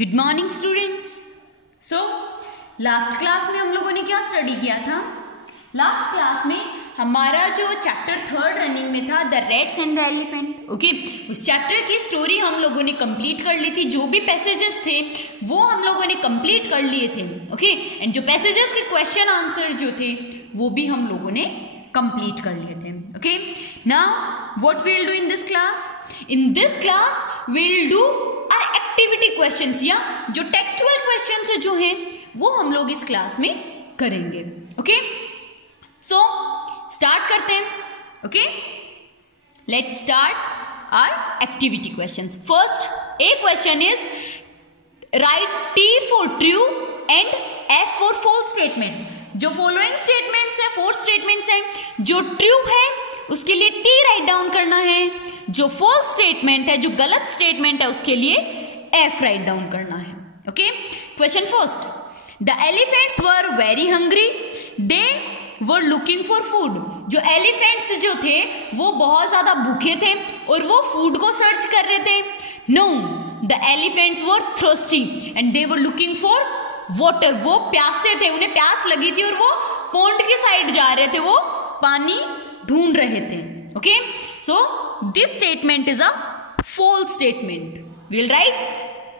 Good morning students. So last class में हम लोगों ने क्या स्टडी किया था? लास्ट क्लास में हमारा जो चैप्टर 3 रनिंग में था, the rats and the elephant, okay, उस चैप्टर की स्टोरी हम लोगों ने कंप्लीट कर ली थी। जो भी पैसेजेस थे वो हम लोगों ने कंप्लीट कर लिए थे, ओके, एंड जो पैसेजेस के क्वेश्चन आंसर जो थे वो भी हम लोगों ने कंप्लीट कर लिए थे, okay. Now what we will do in this class? In this class we will do our activity questions, या जो टेक्सचुअल क्वेश्चंस जो हैं वो हम लोग इस क्लास में करेंगे, ओके। सो स्टार्ट करते हैं, okay. Let's start our activity questions. First a question is write T for true and F for false statements. जो फॉलोइंग स्टेटमेंट्स है, 4 स्टेटमेंट्स हैं, जो ट्रू है उसके लिए T राइट डाउन करना है, जो फॉल्स स्टेटमेंट है, जो गलत स्टेटमेंट है, उसके लिए F राइट डाउन करना है, okay. Question first, the elephants were very hungry, they were looking for food. जो एलिफेंट्स जो थे वो बहुत ज्यादा भूखे थे और वो फूड को सर्च कर रहे थे। No, the elephants were thirsty and they were looking for water. वो प्यासे थे, उन्हें प्यास लगी थी और वो पॉन्ड की साइड जा रहे थे, वो पानी ढूंढ रहे थे, okay. So this statement is a false statement. We will write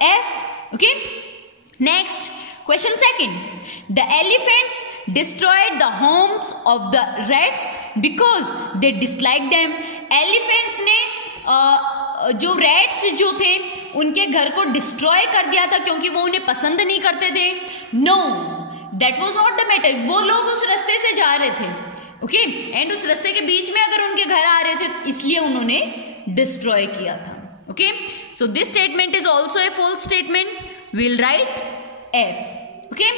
F, okay. Next question second, the elephants destroyed the homes of the rats because they disliked them. Elephants ने जो rats जो थे उनके घर को डिस्ट्रॉय कर दिया था क्योंकि वो उन्हें पसंद नहीं करते थे। No, that was not the matter. वो लोग उस रास्ते से जा रहे थे, ओके, एंड उस रास्ते के बीच में अगर उनके घर आ रहे थे इसलिए उन्होंने डिस्ट्रॉय किया था, okay. So this statement is also a false statement, will write F, okay.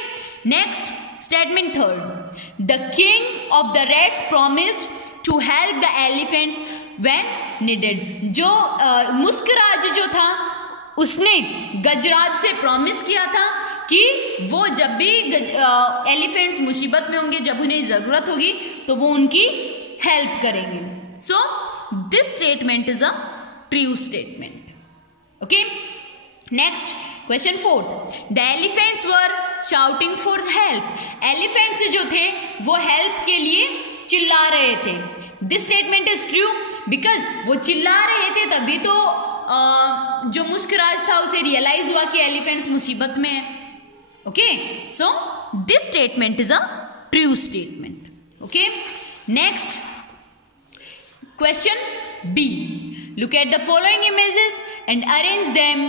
Next statement third, the king of the rats promised to help the elephants when needed. जो मुस्कराज जो था उसने गजराज से प्रॉमिस किया था कि वो जब भी एलिफेंट्स मुसीबत में होंगे, जब उन्हें जरूरत होगी तो वो उनकी हेल्प करेंगे। सो this statement is a true statement, okay. Next question fourth, the elephants were shouting for help. Elephants जो थे वो हेल्प के लिए चिल्ला रहे थे। This statement is true because वो चिल्ला रहे थे तभी तो जो मुस्कराज था उसे रियलाइज हुआ कि एलिफेंट्स मुसीबत में है, okay. So this statement is a true statement, okay. Next question B, look at the following images and arrange them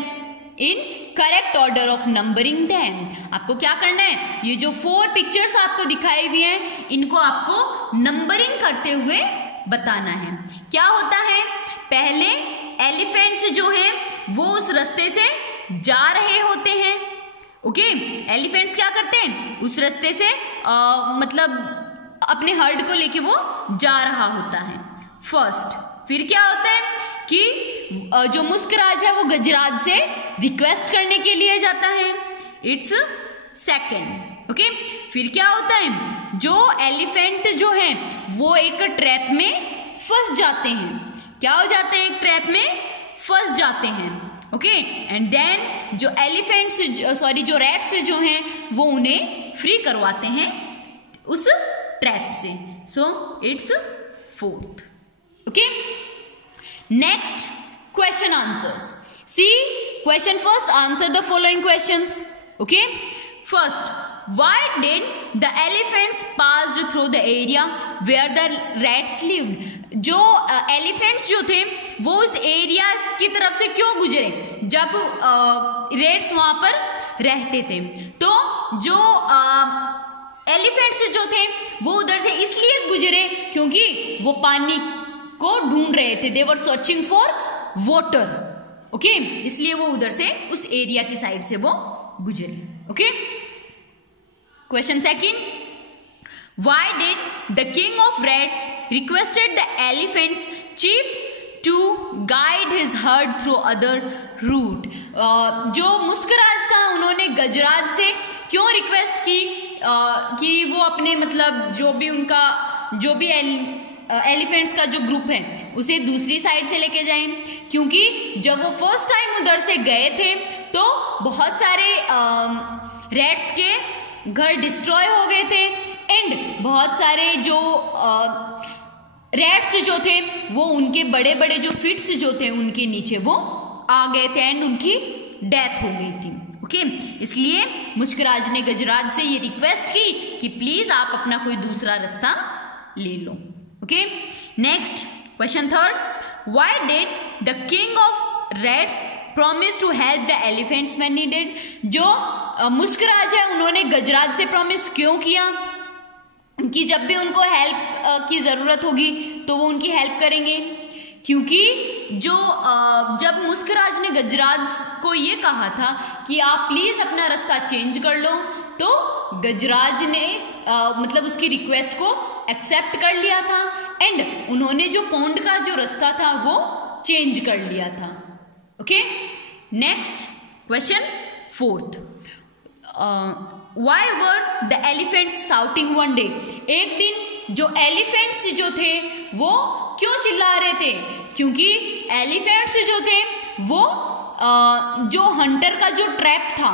in correct order of numbering them. आपको क्या करना है, ये जो 4 पिक्चर्स आपको दिखाई हुई हैं इनको आपको नंबरिंग करते हुए बताना है। क्या होता है, पहले एलिफेंट्स जो हैं वो उस रास्ते से जा रहे होते हैं, ओके। एलिफेंट्स क्या करते हैं, उस रास्ते से मतलब अपने हर्ड को लेके वो जा रहा होता है, फर्स्ट। फिर क्या होता है कि जो मुस्कराज है वो गजराज से रिक्वेस्ट करने के लिए जाता है, इट्स सेकंड, ओके। फिर क्या होता है, जो एलिफेंट जो है वो एक ट्रैप में फंस जाते हैं। क्या हो जाते हैं, एक ट्रैप में फंस जाते हैं, ओके। एंड देन जो एलिफेंट्स जो रैट्स जो हैं वो उन्हें फ्री करवाते हैं उस ट्रैप से। So it's fourth, okay. Next question answers. C question first, answer the following questions, okay. First, why did the elephants passed through the area where the rats lived? जो elephants जो थे वो उस area की तरफ से क्यों गुजरे जब रेट्स वहां पर रहते थे? तो जो एलिफेंट्स जो थे वो उधर से इसलिए गुजरे क्योंकि वो पानी को ढूंढ रहे थे, they were searching for water, okay, इसलिए वो उधर से उस एरिया की साइड से वो गुजरे, okay. Question second, why did the king of rats requested the elephant's chief to guide his herd through other route? जो मुस्कराज था उन्होंने गजराज से क्यों रिक्वेस्ट की कि वो अपने मतलब जो भी एलिफेंट्स का जो ग्रुप है उसे दूसरी साइड से लेके जाएं, क्योंकि जब वो फर्स्ट टाइम उधर से गए थे तो बहुत सारे रैट्स के घर डिस्ट्रॉय हो गए थे एंड बहुत सारे जो रैट्स जो थे वो उनके बड़े बड़े जो फिट्स जो थे उनके नीचे वो आ गए थे एंड उनकी डेथ हो गई थी। ओके, इसलिए मुस्कुराज ने गजराज से ये रिक्वेस्ट की कि प्लीज आप अपना कोई दूसरा रास्ता ले लो। Okay, next question third, why did the king of rats promise to help the elephants when needed. जो मुस्कुराज है उन्होंने गजराज से प्रॉमिस क्यों किया कि जब भी उनको हेल्प की जरूरत होगी तो वो उनकी हेल्प करेंगे? क्योंकि जो जब मुस्कुराज ने गजराज को ये कहा था कि आप प्लीज अपना रास्ता चेंज कर लो, तो गजराज ने मतलब उसकी रिक्वेस्ट को एक्सेप्ट कर लिया था एंड उन्होंने जो पौंड का जो रास्ता था वो चेंज कर लिया था। Okay, next question fourth, why were the elephants shouting one day. एक दिन जो एलिफेंट्स जो थे वो क्यों चिल्ला रहे थे? क्योंकि एलिफेंट्स जो थे वो जो हंटर का जो ट्रैप था,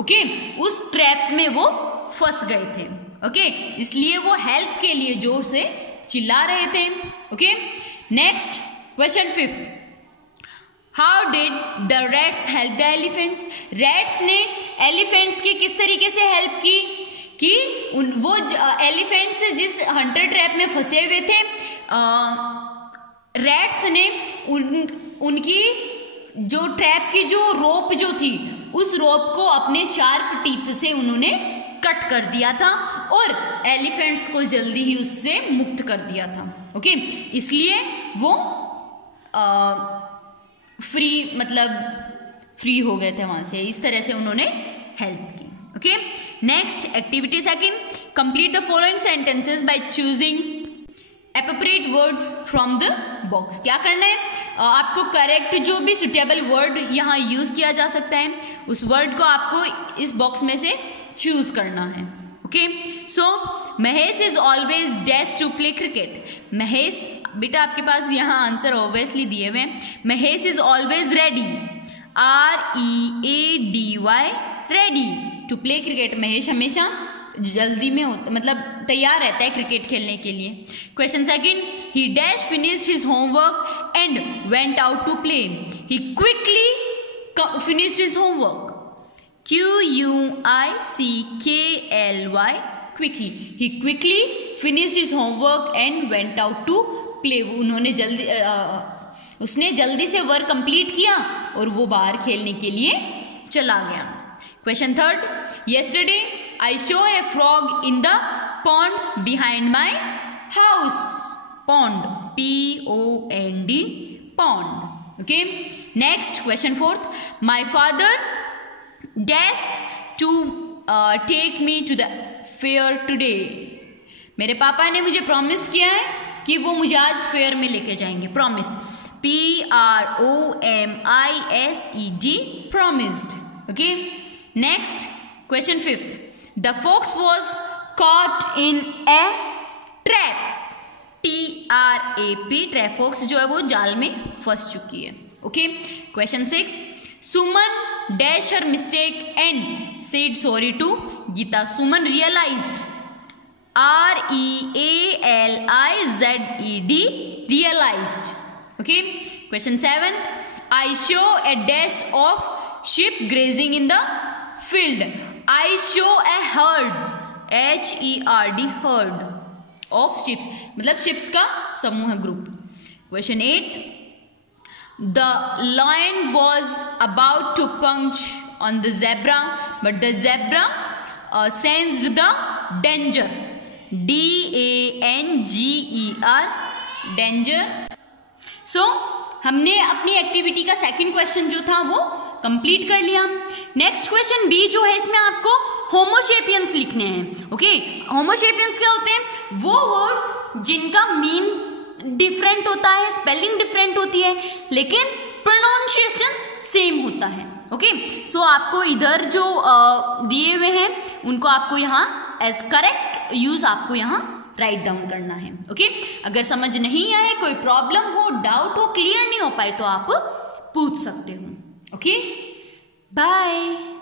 ओके, उस ट्रैप में वो फंस गए थे। ओके, इसलिए वो हेल्प के लिए जोर से चिल्ला रहे थे। Okay, next question fifth, how did the rats help the elephants. Rats ने एलिफेंट्स की किस तरीके से हेल्प की कि वो एलिफेंट्स जिस हंटर ट्रैप में फंसे हुए थे, रैट्स ने उनकी जो ट्रैप की जो रोप जो थी उस रोप को अपने शार्प टीथ से उन्होंने कट कर दिया था और एलिफेंट्स को जल्दी ही उससे मुक्त कर दिया था। ओके, इसलिए वो फ्री हो गए थे वहां से। इस तरह से उन्होंने हेल्प की। Okay, next activity second, complete the following sentences by choosing appropriate words from the box. क्या करना है, आपको करेक्ट जो भी सुटेबल वर्ड यहाँ यूज किया जा सकता है उस वर्ड को आपको इस बॉक्स में से चूज करना है। Okay, so Mahesh is always dash to play cricket. Mahesh, बेटा आपके पास यहाँ आंसर ऑब्वियसली दिए हुए हैं। Mahesh is always ready, READY, ready to play cricket. Mahesh हमेशा जल्दी में मतलब तैयार रहता है क्रिकेट खेलने के लिए। Question second, he dash finished his homework and went out to play. He quickly finished his homework, QUICKLY, quickly. He quickly finished his homework and went out to play. उन्होंने उसने जल्दी से वर्क कंप्लीट किया और वो बाहर खेलने के लिए चला गया। Question third, yesterday I saw a frog in the pond behind my house. Pond, POND, pond. Okay. Next, question fourth, my father dash to take me to the fair today. मेरे पापा ने मुझे प्रॉमिस किया है कि वो मुझे आज फेयर में लेके जाएंगे। Promise, PROMISED, promised. Okay. Next, question fifth, the fox was caught in a trap. TRAP, trap, fox जो है वो जाल में फंस चुकी है। Okay, question six, Suman dash her mistake and said sorry to Geeta. Suman realized, REALIZED, realized. Okay. Question 7th, I show a dash of sheep grazing in the field. I show a herd, HERD, herd of sheep, मतलब ships का समूह है, group. Question 8, the lion was about to punch on the zebra, but the zebra sensed the danger, DANGER, danger. So हमने अपनी activity का second question जो था वो कंप्लीट कर लिया। नेक्स्ट क्वेश्चन बी जो है, इसमें आपको होमोसेपियंस लिखने हैं। ओके, होमोसेपियंस क्या होते हैं? वो वर्ड्स जिनका मीन डिफरेंट होता है, स्पेलिंग डिफरेंट होती है, लेकिन प्रोनाउंसिएशन सेम होता है। ओके, सो आपको इधर जो दिए हुए हैं उनको आपको यहाँ एज करेक्ट यूज आपको यहाँ राइट डाउन करना है। ओके, अगर समझ नहीं आए, कोई प्रॉब्लम हो, डाउट हो, क्लियर नहीं हो पाए तो आप पूछ सकते हो। Okay, bye.